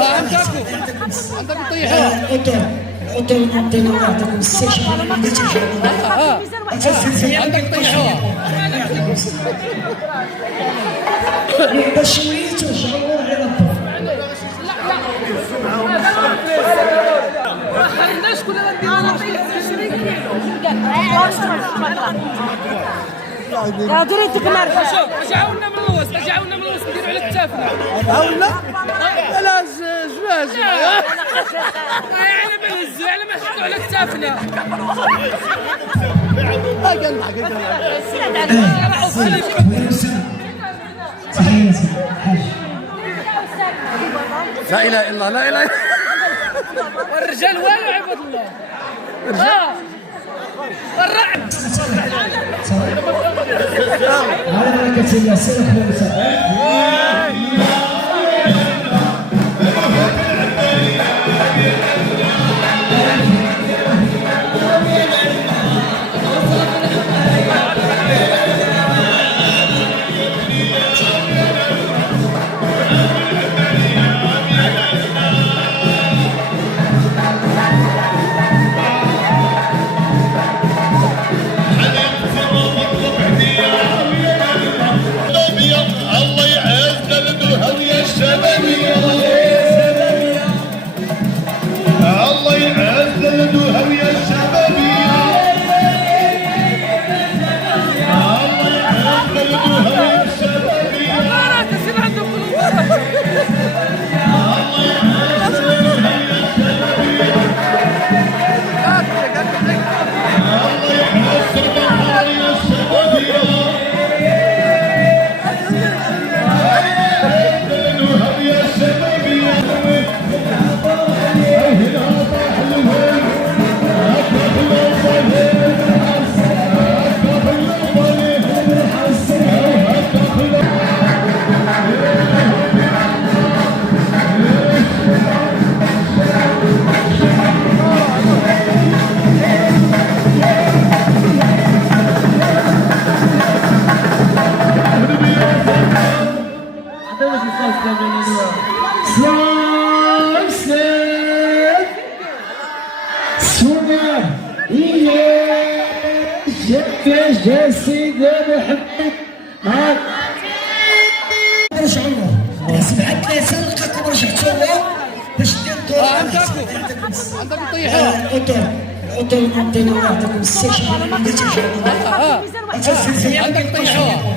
عندك طيحوها الأطر المنطقة يعطيكم السيشن اللي عندك طيحوها باش شويتو شعور على الطرف ما خليناش كلنا نديرو يا دري تكمل شوف رجعونا من الوسط نديرو على كتافنا هاولا لا جواج على ما نهزو على ما نحطو على كتافنا لا اله الا الله لا اله والرجال والو عباد الله الرعد هذا كتير سنة يا سيدي محمد رجعوا له سبعة ثلاثة لقاكم رجعتوا له باش ديروا عندك طيحوها الأطر المنطقة يعطيكم السيشن اللي عندك طيحوها